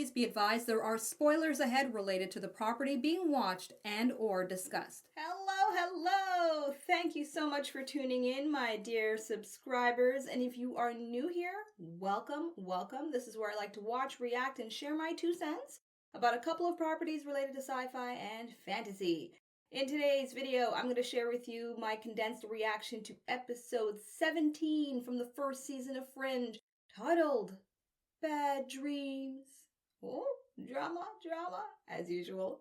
Please be advised there are spoilers ahead related to the property being watched and or discussed. Hello! Thank you so much for tuning in, my dear subscribers. And if you are new here, welcome. This is where I like to watch, react, and share my 2 cents about a couple of properties related to sci-fi and fantasy. In today's video, I'm going to share with you my condensed reaction to episode 17 from the first season of Fringe, titled Bad Dreams. Oh, drama, as usual.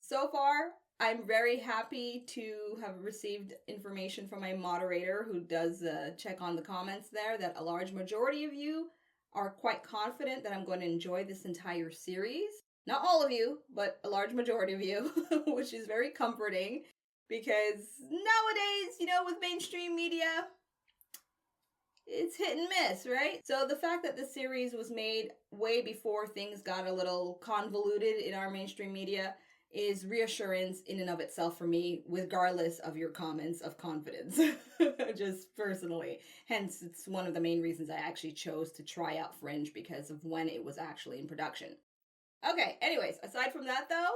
So far, I'm very happy to have received information from my moderator who does check on the comments there that a large majority of you are quite confident that I'm going to enjoy this entire series. Not all of you, but a large majority of you, which is very comforting because nowadays, with mainstream media, it's hit and miss, right? So the fact that this series was made way before things got a little convoluted in our mainstream media is reassurance in and of itself for me, regardless of your comments of confidence, just personally. Hence, it's one of the main reasons I actually chose to try out Fringe, because of when it was actually in production. Okay, anyways, aside from that though,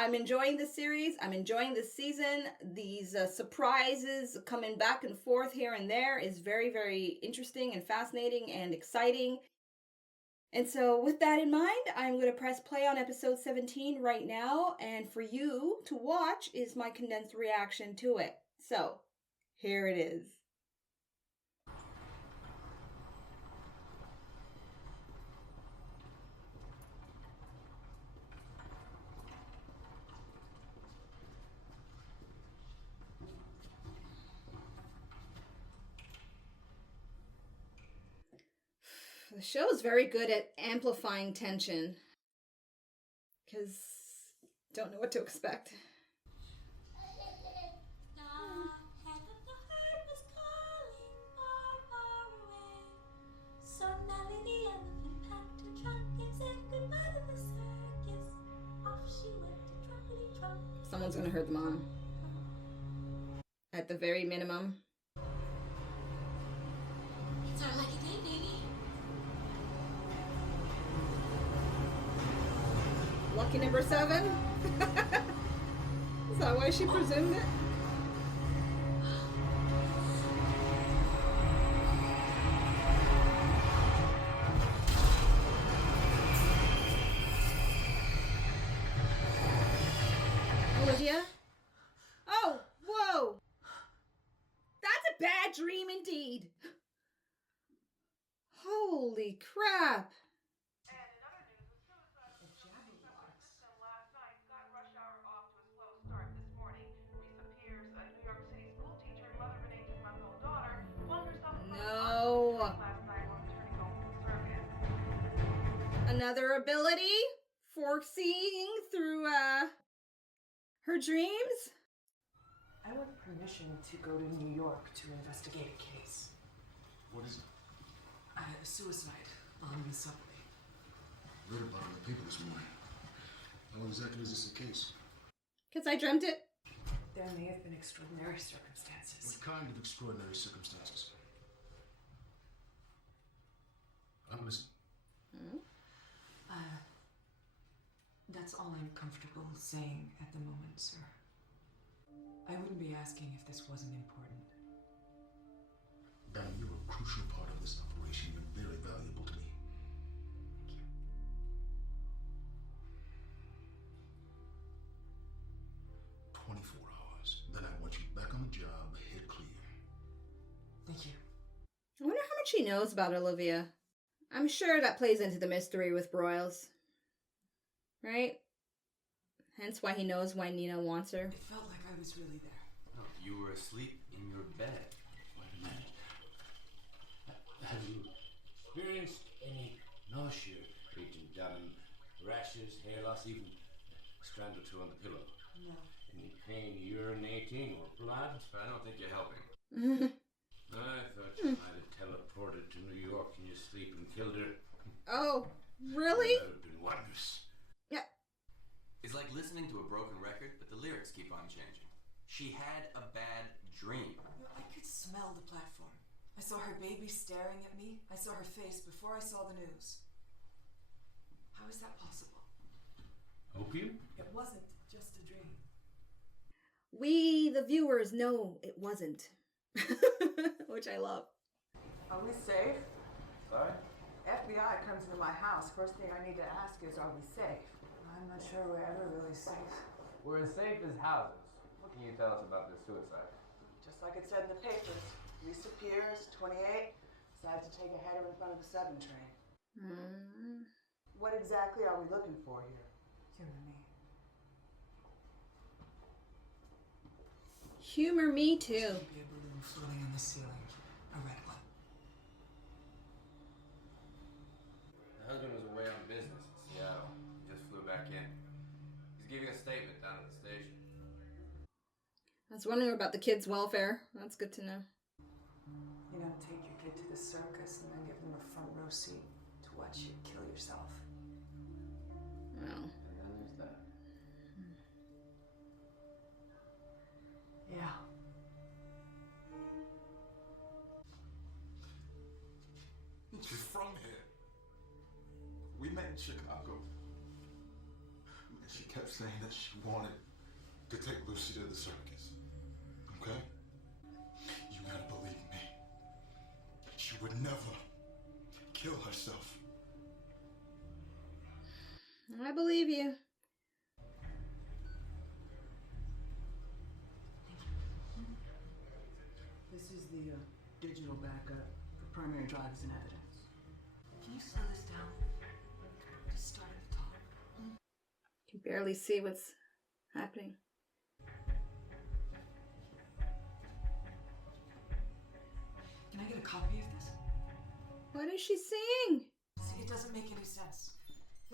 I'm enjoying this series. I'm enjoying this season. These surprises coming back and forth here and there is very, very interesting and fascinating and exciting. And so with that in mind, I'm going to press play on episode 17 right now. And for you to watch is my condensed reaction to it. So here it is. The show is very good at amplifying tension, because don't know what to expect. Someone's gonna hurt the mom. At the very minimum. It's our lucky day, baby. Lucky number 7? Is that why she presumed it? Olivia? Oh, whoa! That's a bad dream indeed. Holy crap! No. Another ability? Foreseeing through, her dreams? I want permission to go to New York to investigate a case. What is it? A suicide on the subway. I read about it in the paper this morning. How exactly is this the case? Because I dreamt it. There may have been extraordinary circumstances. What kind of extraordinary circumstances? I'm listening. That's all I'm comfortable saying at the moment, sir. I wouldn't be asking if this wasn't important. Dunham, you're a crucial part of this operation. You're very valuable to me. Thank you. 24 hours. Then I want you back on the job, head clear. Thank you. I wonder how much he knows about Olivia. I'm sure that plays into the mystery with Broyles. Right? Hence why he knows why Nina wants her. It felt like I was really there. No, you were asleep in your bed. Wait a minute. Have you Experienced any nausea, Agent Dunham? Rashes, hair loss, even a strand or two on the pillow? No. Any pain urinating or blood? I don't think you're helping. I thought you might have teleported to New York in your sleep and killed her. Oh, really? That would have been wondrous. Yeah. It's like listening to a broken record, but the lyrics keep on changing. She had a bad dream. I could smell the platform. I saw her baby staring at me. I saw her face before I saw the news. How is that possible? Opium? It wasn't just a dream. We, the viewers, know it wasn't. Which I love. Are we safe? Sorry? FBI comes into my house. First thing I need to ask is, are we safe? I'm not sure we're ever really safe. We're as safe as houses. What can you tell us about this suicide? Just like it said in the papers. Lisa Pierce, 28, decides to take a header in front of the 7 train. What exactly are we looking for here? Humor me. Humor me too. Should be a balloon floating in the ceiling. A red one. The husband was away on business in Seattle. He just flew back in. He's giving a statement down at the station. I was wondering about the kids' welfare. That's good to know. You know, take your kid to the circus and then give them a front row seat to watch you kill yourself. Well, And then there's that. Yeah. She's from here. We met in Chicago. And she kept saying that she wanted to take Lucy to the circus. Okay? You gotta believe me. She would never kill herself. I believe you. This is the digital backup for primary drives and evidence. Can you slow this down? Just start at the top. Can barely see what's happening. Can I get a copy of this? What is she saying? See, it doesn't make any sense.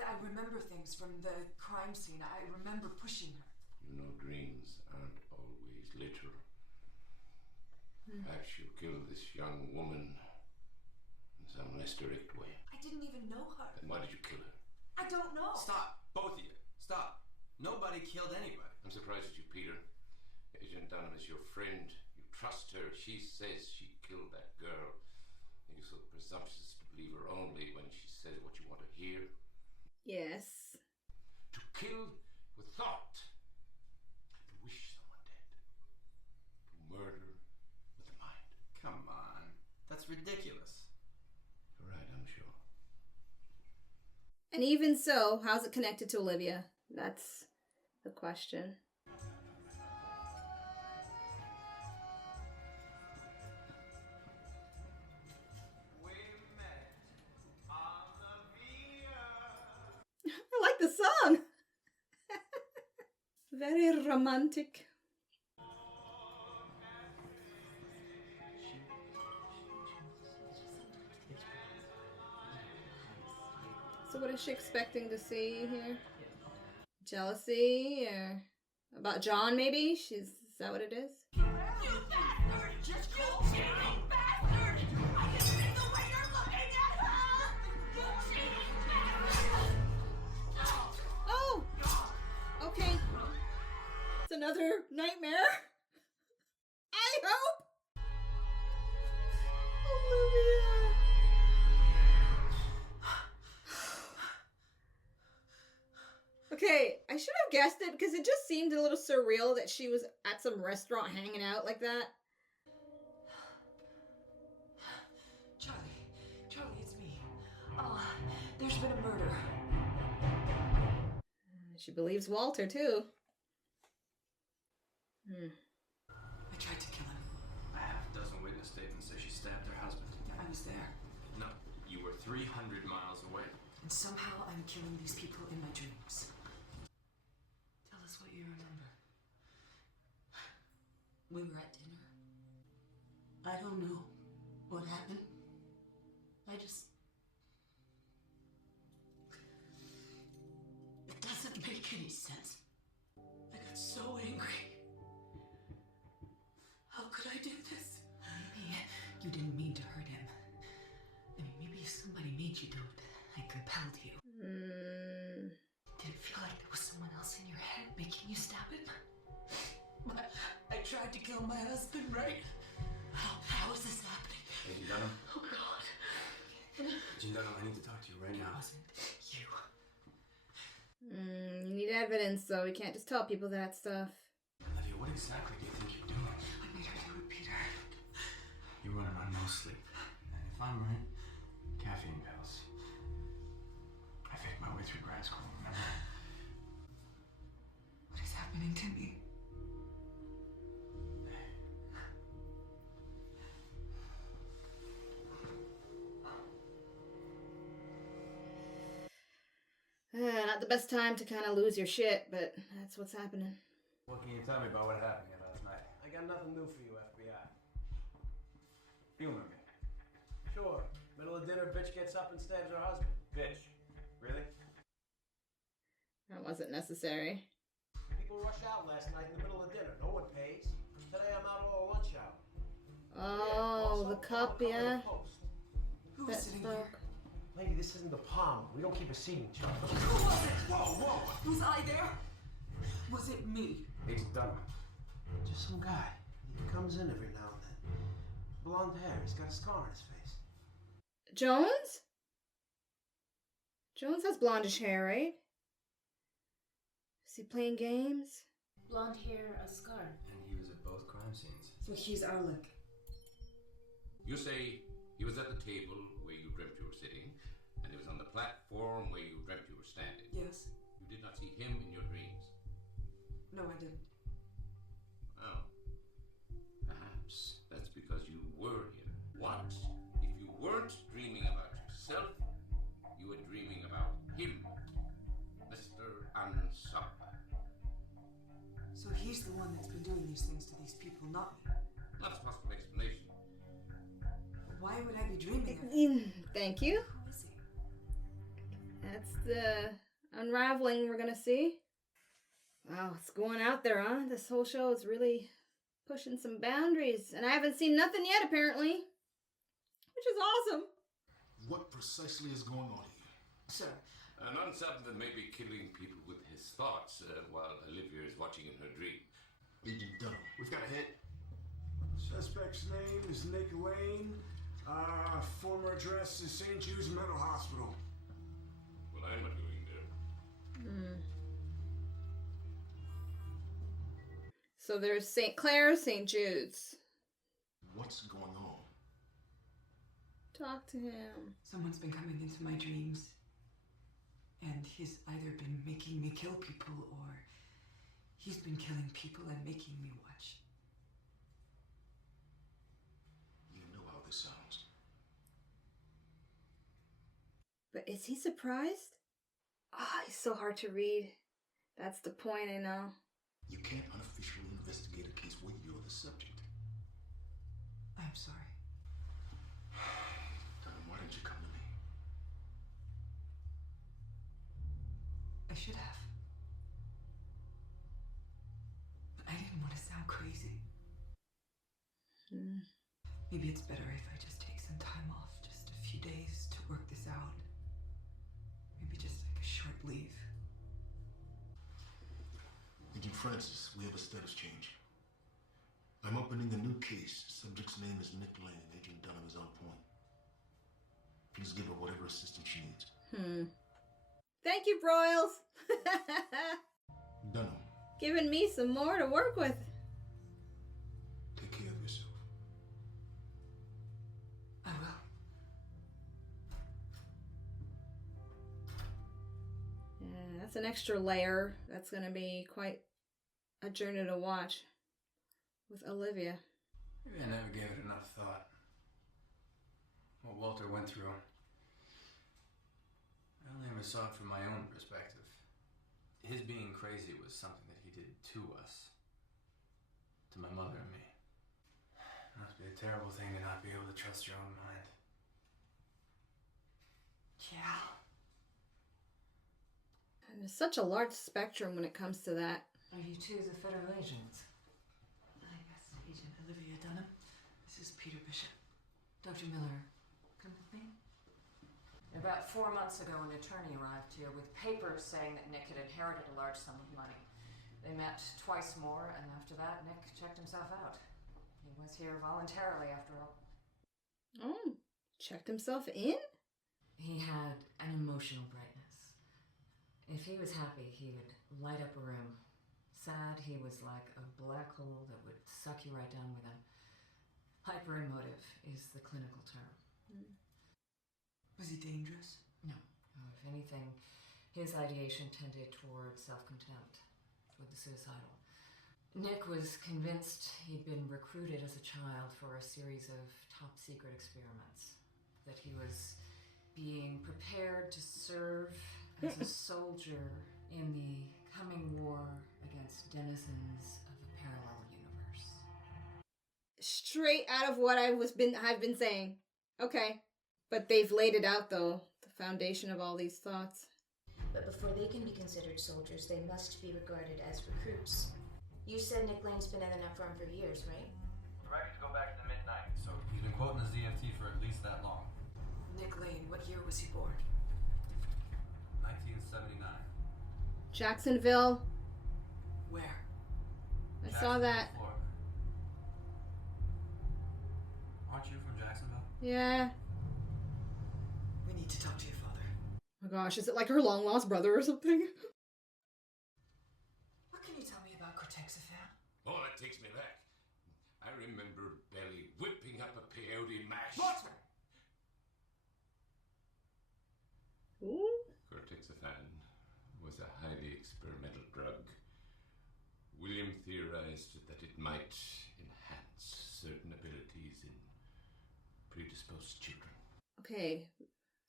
I remember things from the crime scene. I remember pushing her. You know, dreams aren't always literal. Perhaps you killed this young woman in some less direct way. I didn't even know her. Then why did you kill her? I don't know. Stop, both of you. Stop. Nobody killed anybody. I'm surprised at you, Peter. Agent Dunham is your friend. You trust her. She says she killed that girl. Are you so presumptuous to believe her only when she says what you want to hear? Yes. To kill with thought. To wish someone dead. To murder with the mind. Come on. That's ridiculous. You're right, I'm sure. And even so, how's it connected to Olivia? That's the question. I like the song. Very romantic. So what is she expecting to see here? Jealousy or about John maybe? Is that what it is? You bastard! Just you cheating bastard! I can see the way you're looking at her! You cheating bastard! Oh! Okay. It's another nightmare. I hope! Olivia! Okay, I should have guessed it because it just seemed a little surreal that she was at some restaurant hanging out like that. Charlie, it's me. There's been a murder. She believes Walter, too. I tried to kill him. A half-dozen witness statements say she stabbed her husband. Yeah, I was there. No, you were 300 miles away. And somehow I'm killing these people in my dreams. Tell us what you remember. We were at dinner. I don't know what happened. It doesn't make any sense. I got so angry. How could I do this? Maybe you didn't mean to hurt him. I mean, maybe somebody made you do it and compelled you. Did it feel like there was someone else in your head making you stab him? I tried to kill my husband, right? How is this happening? Agent Dunham? Oh God. Agent Dunham, I need to talk to you right It now. wasn't you. evidence, though. We can't just tell people that stuff. Olivia, what exactly do you think you're doing? I made her do it, Peter. You're running on no sleep. And if I'm right, caffeine pills. I faked my way through grad school, remember? What is happening to me? Not the best time to kind of lose your shit, but that's what's happening. What can you tell me about what happened here last night? I got nothing new for you, FBI. Humor me. Sure. Middle of dinner, bitch gets up and stabs her husband. Bitch. Really? That wasn't necessary. People rush out last night in the middle of dinner. No one pays. Today I'm out all lunch hour. Oh, the cup, yeah. Who was That sitting broke. here? Lady, this isn't the Palm. We don't keep a seating chart. Who was it? Whoa! Was I there? Was it me? Agent Dunham. Just some guy. He comes in every now and then. Blonde hair. He's got a scar on his face. Jones? Jones has blondish hair, right? Is he playing games? Blonde hair, a scar. And he was at both crime scenes. So he's our look. You say he was at the table where you dreamt you were sitting, and he was on the platform where you dreamt you were standing. Yes. You did not see him in your dreams. No, I didn't. Oh. Perhaps that's because you were here. What if you weren't dreaming about yourself? You were dreaming about him, Mr. Ansapa. So he's the one that's been doing these things to these people, not me. That's a possible explanation. Why would I be dreaming of him? Thank you. Who is he? That's the unraveling we're gonna see. Wow, it's going out there, huh? This whole show is really pushing some boundaries. And I haven't seen nothing yet, apparently. Which is awesome. What precisely is going on here? Sir, An Ansapa may be killing people with his thoughts while Olivia is watching in her dream. Agent Dunham. We've got a hit. Suspect's name is Nick Lane. Former address is St. Jude's Mental Hospital. What am I doing there? So there's St. Clair's, St. Jude's. What's going on? Talk to him. someone's been coming into my dreams. And he's either been making me kill people or he's been killing people and making me watch. You know how this sounds. But is he surprised? He's so hard to read. That's the point, I know. You can't unofficially investigate a case where you're the subject. I'm sorry. Dunham, why didn't you come to me? I should have. But I didn't want to sound crazy. Maybe it's better if I just take some time off, just a few days to work this out. Maybe just like a short leave. Agent Francis, we have a status change. I'm opening a new case. Subject's name is Nick Lane. Agent Dunham is on point. Please give her whatever assistance she needs. Thank you, Broyles. Dunham, Giving me some more to work with. take care of yourself. I will. Yeah, that's an extra layer. That's going to be quite a journey to watch with Olivia. Maybe I never gave it enough thought. What Walter went through. I only ever saw it from my own perspective. His being crazy was something that he did to us. To my mother and me. It must be a terrible thing to not be able to trust your own mind. Yeah. And there's such a large spectrum when it comes to that. Are you two the federal agents? I guess Agent Olivia Dunham. This is Peter Bishop. Dr. Miller, come with me? About 4 months ago, an attorney arrived here with papers saying that Nick had inherited a large sum of money. They met twice more, and after that, Nick checked himself out. He was here voluntarily, after all. Oh, checked himself in? He had an emotional brightness. If he was happy, he would light up a room. Sad, he was like a black hole that would suck you right down with him. Hyper-emotive is the clinical term. Was he dangerous? No. If anything, his ideation tended toward self-contempt, toward the suicidal. Nick was convinced he'd been recruited as a child for a series of top-secret experiments, that he was being prepared to serve as a soldier in the coming war against denizens of a parallel universe. Straight out of what I've been saying. Okay. But they've laid it out, though. The foundation of all these thoughts. But before they can be considered soldiers, they must be regarded as recruits. You said Nick Lane's been in the nut farm for years, right? The records go back to the mid-90s, so he's been quoting the ZFT for at least that long. Nick Lane, what year was he born? 1979. Jacksonville. Where? I saw that. Florida. Aren't you from Jacksonville? Yeah. We need to talk to your father. Oh my gosh, is it like her long-lost brother or something? What can you tell me about Cortexiphan? Oh, that takes me back. I remember Belly whipping up a peyote mash. Water! Ooh. Cortexiphan was a highly experimental drug. William theorized that it might enhance certain abilities in predisposed children. Okay.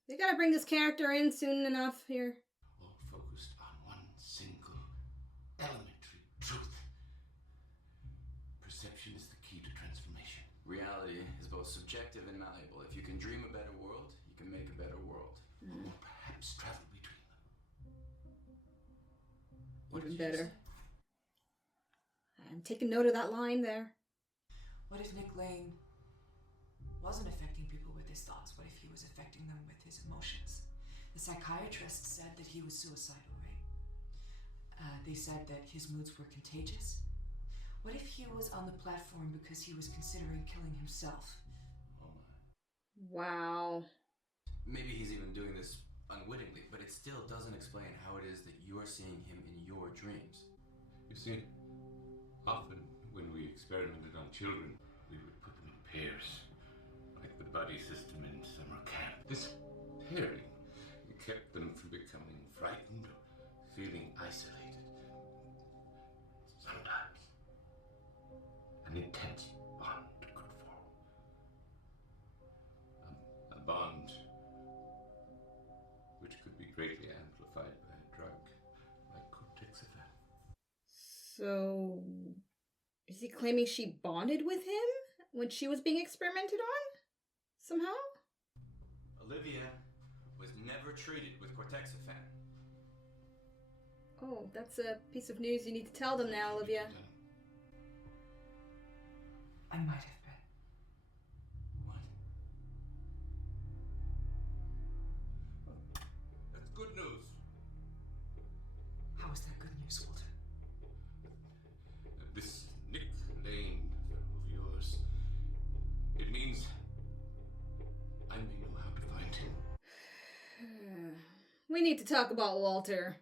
They gotta bring this character in soon enough here. All focused on one single elementary truth. Perception is the key to transformation. Reality is both subjective and malleable. If you can dream a better world, you can make a better world. Or perhaps travel between them. Even better. I'm taking note of that line there. What if Nick Lane wasn't affecting people with his thoughts? What if he was affecting them with his emotions? The psychiatrist said that he was suicidal, right? They said that his moods were contagious. What if he was on the platform because he was considering killing himself? Oh my. Wow. Maybe he's even doing this unwittingly, but it still doesn't explain how it is that you're seeing him in your dreams. You see, often when we experimented on children, we would put them in pairs, like the buddy system in summer camp. This pairing kept them from becoming frightened or feeling isolated. Sometimes an intense bond could form. A bond which could be greatly amplified by a drug like Cortexiphan. So, is he claiming she bonded with him when she was being experimented on? Somehow? Olivia was never treated with Cortexiphan. Oh, that's a piece of news you need to tell them now, Olivia. I might have been. What? That's good news. How is that good news, Walter? This Nick Lane fellow of yours, it means I may know how to find him. We need to talk about Walter.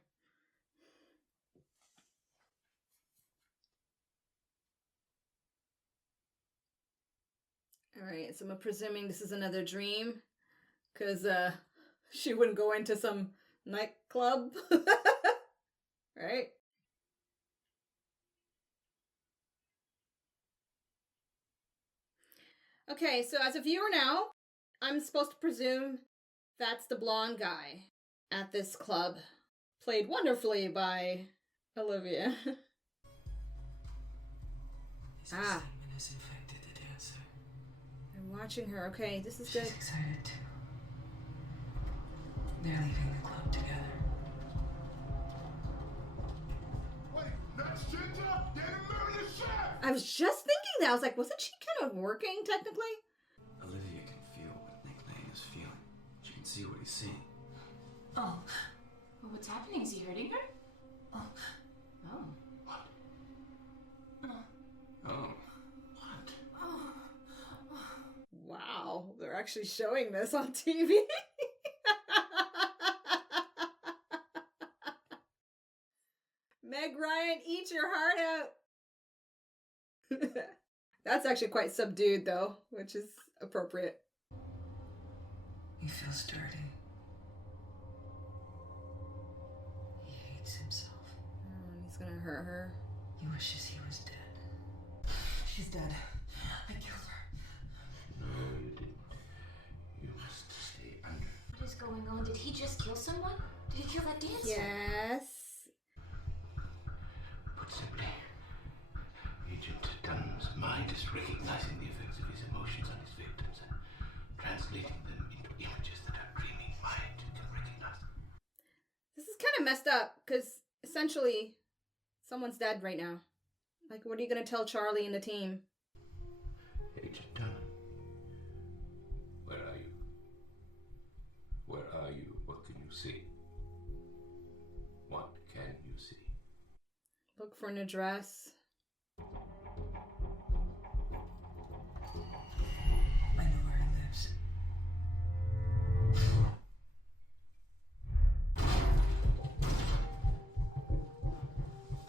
Alright, so I'm presuming this is another dream. Because, she wouldn't go into some nightclub. Right? Okay, so as a viewer now, I'm supposed to presume that's the blonde guy at this club. Played wonderfully by Olivia. His excitement has infected the dancer. I'm watching her. Okay, this is good. She's excited too. They're leaving the club together. Wait, that's Ginger? Get him marry the chef! I was just thinking that. I was like, wasn't she kind of working technically? Olivia can feel what Nick Lane is feeling. She can see what he's seeing. Oh. Well, what's happening? Is he hurting her? Oh. Oh. What? Oh. Oh. What? Oh. Wow, they're actually showing this on TV. your heart out. That's actually quite subdued, though, which is appropriate. He feels dirty. He hates himself. He's gonna hurt her. He wishes he was dead. She's dead. I killed her. No, you didn't. You must stay under. What is going on? Did he just kill someone? Did he kill that dancer? Yes. Put simply, Agent Dunham's mind is recognizing the effects of his emotions on his victims and translating them into images that our dreaming mind can recognize. This is kind of messed up, because essentially, someone's dead right now. Like, what are you going to tell Charlie and the team? Agent Dunham, where are you? Where are you? What can you see? What can you see? Look for an address. I know where he lives.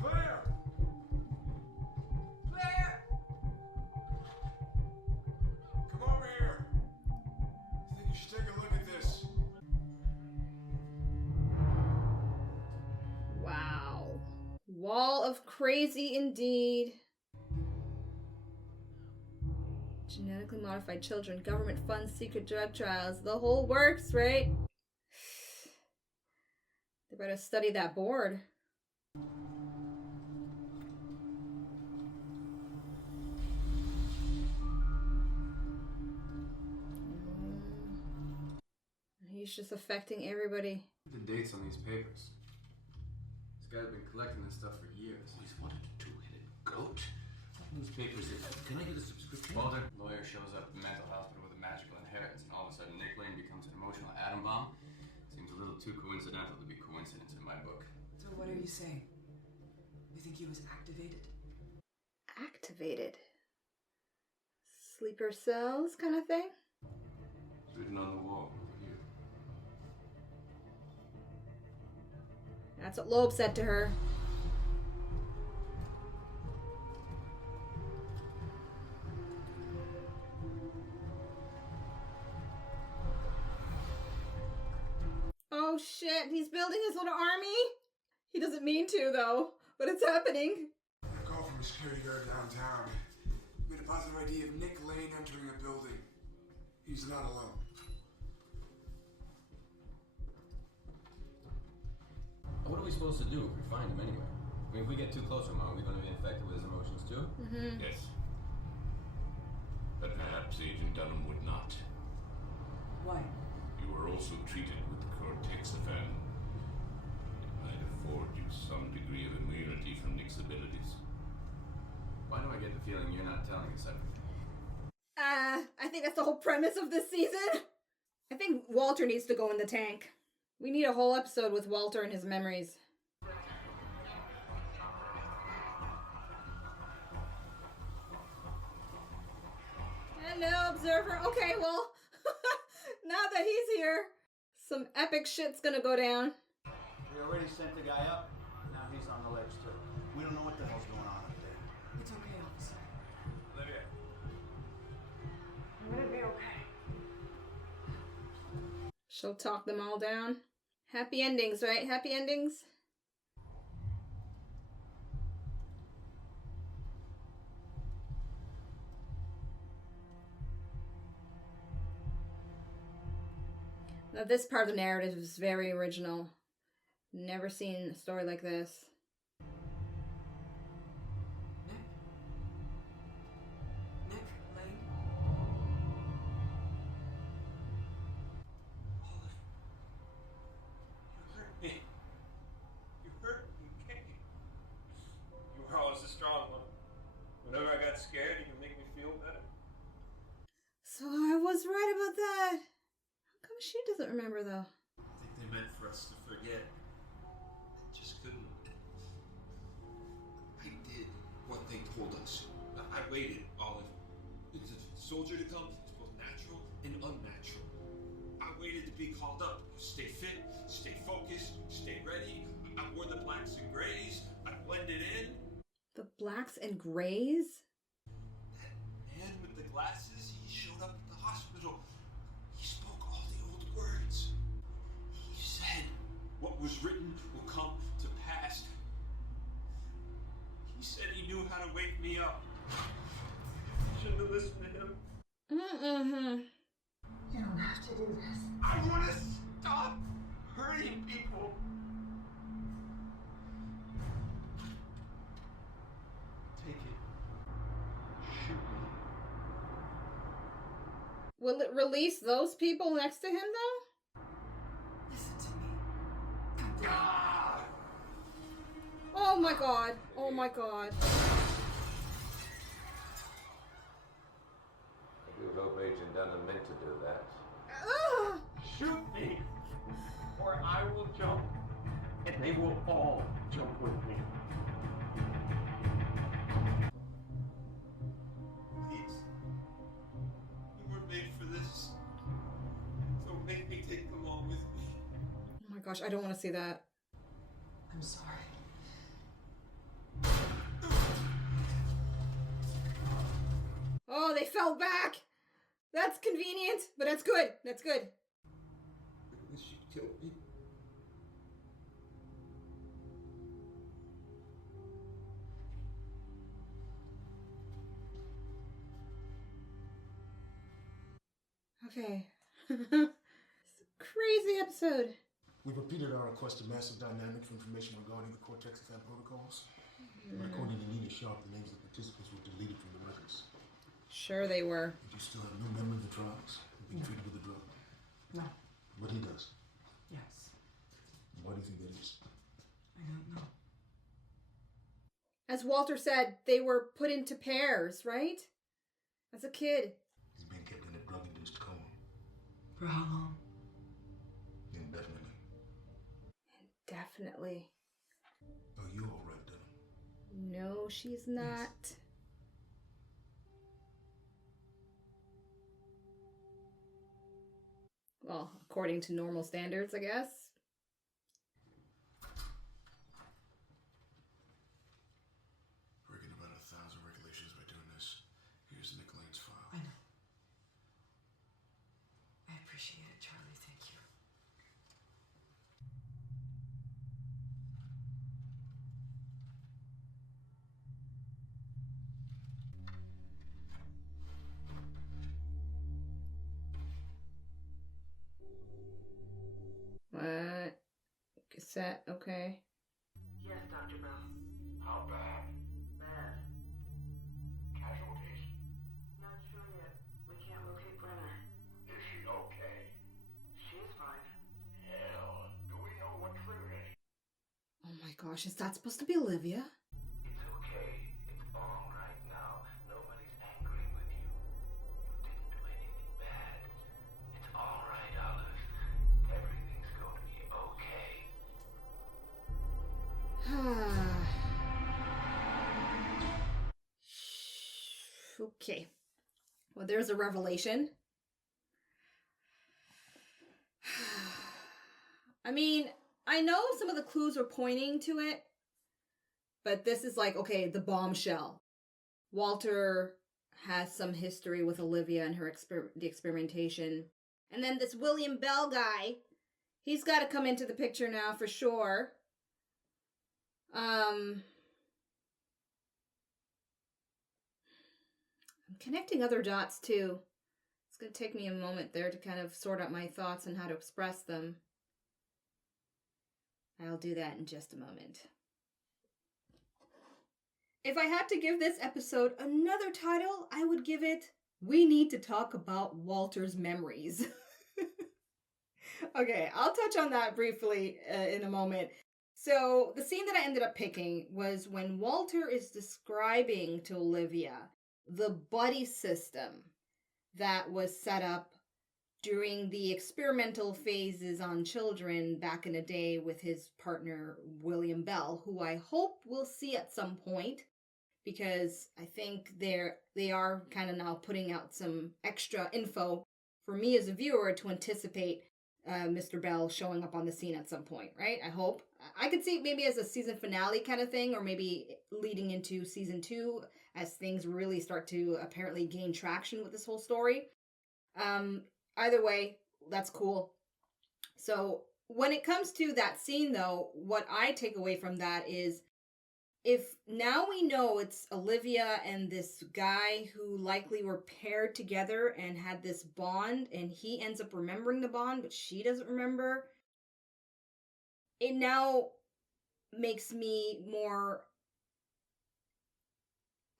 Claire! Claire! Come over here. I think you should take a look at this. Wow. Wall of crazy indeed. Genetically modified children, government funds secret drug trials. The whole works, right? They better study that board. He's just affecting everybody. The dates on these papers. This guy's been collecting this stuff for years. Always wanted a two-headed goat. Newspapers. Can I get a subscription? Walter, lawyer, shows up at the mental hospital with a magical inheritance, and all of a sudden Nick Lane becomes an emotional atom bomb. Seems a little too coincidental to be coincidence in my book. So what are you saying? You think he was activated? Activated. Sleeper cells kind of thing? It's written on the wall over here. That's what Loeb said to her. Oh shit, he's building his little army? He doesn't mean to though, but it's happening. A call from a security guard downtown. We had a positive idea of Nick Lane entering a building. He's not alone. What are we supposed to do if we find him anyway? I mean, if we get too close to him, are we going to be infected with his emotions too? Mm-hmm. Yes. But perhaps Agent Dunham would not. Why? You were also treated with the cortexaphan. It might afford you some degree of immunity from Nick's abilities. Why do I get the feeling you're not telling us everything? I think that's the whole premise of this season. I think Walter needs to go in the tank. We need a whole episode with Walter and his memories. Hello, Observer. Okay, well, now that he's here, some epic shit's gonna go down. We already sent the guy up. Now he's on the ledge too. We don't know what the hell's going on up there. It's okay, officer. Olivia. I'm gonna be okay. She'll talk them all down. Happy endings, right? Happy endings? Now, this part of the narrative is very original. Never seen a story like this. Nick Lane? Olive, you hurt me. You hurt me, okay? You were always the strong one. Whenever I got scared, you could make me feel better. So I was right about that. How come she doesn't remember though? I think they meant for us to forget. I just couldn't. I did what they told us. I waited, Olive. It's a soldier to come. It's both natural and unnatural. I waited to be called up. Stay fit, stay focused, stay ready. I wore the blacks and grays. I blended in. blacks and grays? That man with the glasses, he showed up at the hospital. He spoke all the old words. He said, what was written will come to pass. He said he knew how to wake me up. Shouldn't have listened to him. Mm-hmm. You don't have to do this. I want to stop hurting people. Take it. Shoot me. Will it release those people next to him, though? Listen to me. Come down. Oh my god. Oh my god. I do hope Agent Dunham meant to do that. Ugh. Shoot me, or I will jump, and they will all jump with me. Please. You were made for this. So make me take them all with me. Oh my gosh, I don't want to see that. I'm sorry. Oh, they fell back. That's convenient, but that's good. That's good. I wish you'd kill me. Okay. It's a crazy episode. We've repeated our request to massive dynamic for information regarding the Cortex FM protocols. But according to Nina Sharp, the names of the participants were deleted from the records. Sure they were. Did you still have no memory of the trials? Being treated with the drug? No. What he does? Yes. Why do you think that is? I don't know. As Walter said, they were put into pairs, right? As a kid. He's being kept in a drug-induced coma. For how long? Indefinitely. Definitely. Oh, you all right, Dunham? No, she's not. Yes. Well, according to normal standards, I guess. Breaking about 1,000 regulations by doing this. Here's Nick Lane's file. I know. I appreciate it, Charlie. Thank you. What? Cassette, okay. Yes, Dr. Bell. How bad? Bad. Casualties? Not sure yet. We can't locate Brenner. Is she okay? She's fine. Hell, do we know what triggered it? Oh my gosh, is that supposed to be Olivia? It's okay. It's all right now. Nobody's angry with you. You didn't do anything bad. It's all right, Olive. Everything's going to be okay. Okay. Well, there's a revelation. I mean, I know some of the clues are pointing to it, but this is like, okay, the bombshell. Walter has some history with Olivia and her the experimentation. And then this William Bell guy, he's got to come into the picture now for sure. I'm connecting other dots too. It's going to take me a moment there to kind of sort out my thoughts and how to express them. I'll do that in just a moment. If I had to give this episode another title, I would give it, We Need to Talk About Walter's Memories. Okay, I'll touch on that briefly in a moment. So the scene that I ended up picking was when Walter is describing to Olivia the buddy system that was set up during the experimental phases on children back in the day with his partner, William Bell, who I hope we'll see at some point, because I think they are kind of now putting out some extra info for me as a viewer to anticipate Mr. Bell showing up on the scene at some point, right? I hope. I could see it maybe as a season finale kind of thing, or maybe leading into season 2 as things really start to apparently gain traction with this whole story. Either way, that's cool. So when it comes to that scene, though, what I take away from that is, if now we know it's Olivia and this guy who likely were paired together and had this bond, and he ends up remembering the bond, but she doesn't remember, it now makes me more,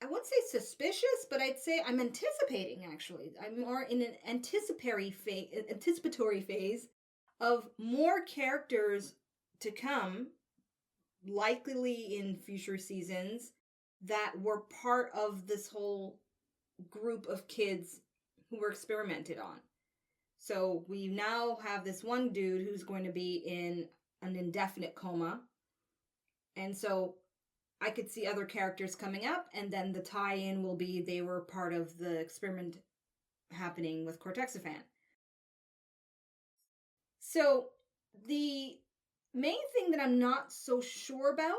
I wouldn't say suspicious, but I'd say I'm anticipating, actually. I'm more in an anticipatory phase of more characters to come, likely in future seasons, that were part of this whole group of kids who were experimented on. So we now have this one dude who's going to be in an indefinite coma. And so I could see other characters coming up, and then the tie-in will be they were part of the experiment happening with Cortexiphan. So the main thing that I'm not so sure about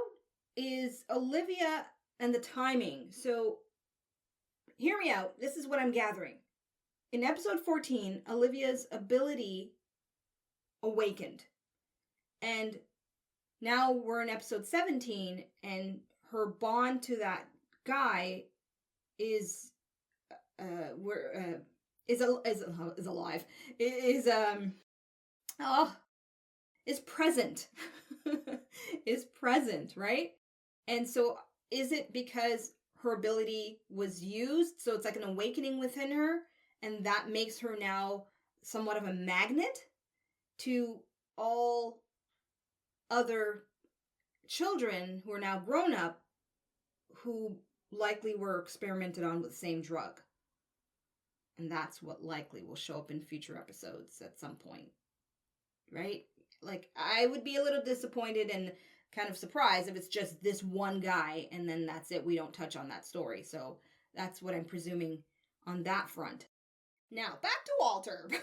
is Olivia and the timing. So hear me out. This is what I'm gathering. In episode 14, Olivia's ability awakened. And now we're in episode 17, and her bond to that guy is alive. Is present. Is present, right? And so is it because her ability was used, so it's like an awakening within her, and that makes her now somewhat of a magnet to all other children who are now grown up, who likely were experimented on with the same drug? And that's what likely will show up in future episodes at some point, right? Like, I would be a little disappointed and kind of surprised if it's just this one guy and then that's it. We don't touch on that story. So that's what I'm presuming on that front. Now, back to Walter. Which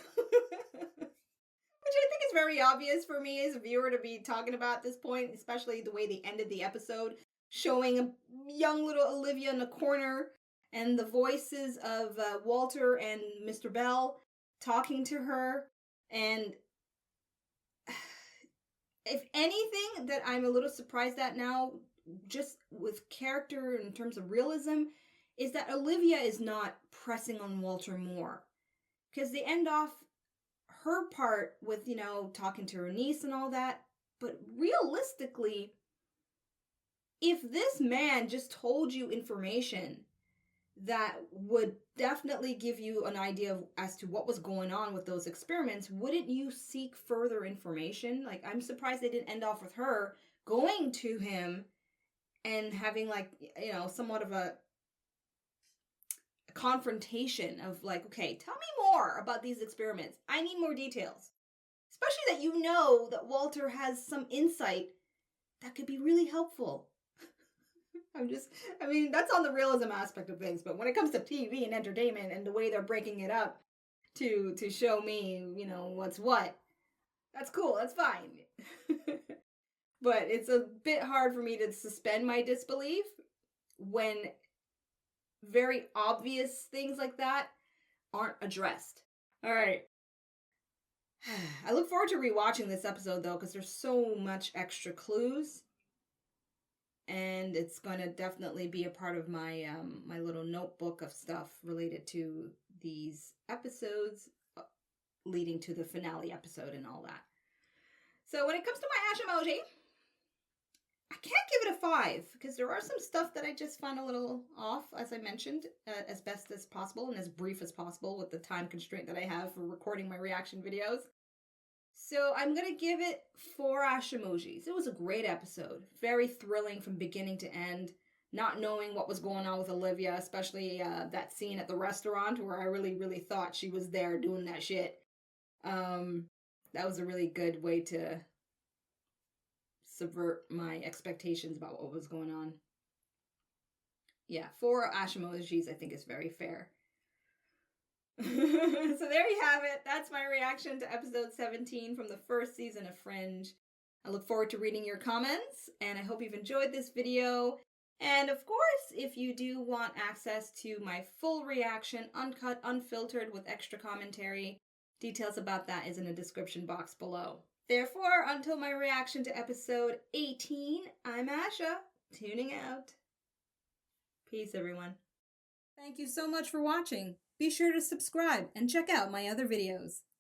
I think is very obvious for me as a viewer to be talking about at this point, especially the way they ended the episode, showing a young little Olivia in the corner and the voices of Walter and Mr. Bell talking to her. And if anything that I'm a little surprised at now, just with character in terms of realism, is that Olivia is not pressing on Walter more. Because they end off her part with, talking to her niece and all that. But realistically, if this man just told you information that would definitely give you an idea as to what was going on with those experiments, wouldn't you seek further information? Like, I'm surprised they didn't end off with her going to him and having, somewhat of a confrontation of like, okay, tell me more about these experiments. I need more details. Especially that that Walter has some insight that could be really helpful. That's on the realism aspect of things, but when it comes to TV and entertainment and the way they're breaking it up to show me, what's what, that's cool, that's fine. But it's a bit hard for me to suspend my disbelief when very obvious things like that aren't addressed. All right. I look forward to rewatching this episode, though, because there's so much extra clues. And it's going to definitely be a part of my my little notebook of stuff related to these episodes leading to the finale episode and all that. So when it comes to my Ashamoji, I can't give it a 5 because there are some stuff that I just find a little off, as I mentioned, as best as possible and as brief as possible with the time constraint that I have for recording my reaction videos. So I'm going to give it 4 Ashimojis. It was a great episode. Very thrilling from beginning to end. Not knowing what was going on with Olivia, especially that scene at the restaurant where I really, really thought she was there doing that shit. That was a really good way to subvert my expectations about what was going on. Yeah, 4 Ashimojis I think is very fair. So there you have it. That's my reaction to episode 17 from the first season of Fringe. I look forward to reading your comments, and I hope you've enjoyed this video. And of course, if you do want access to my full reaction, uncut, unfiltered, with extra commentary, details about that is in the description box below. Therefore, until my reaction to episode 18, I'm Asha, tuning out. Peace, everyone. Thank you so much for watching. Be sure to subscribe and check out my other videos.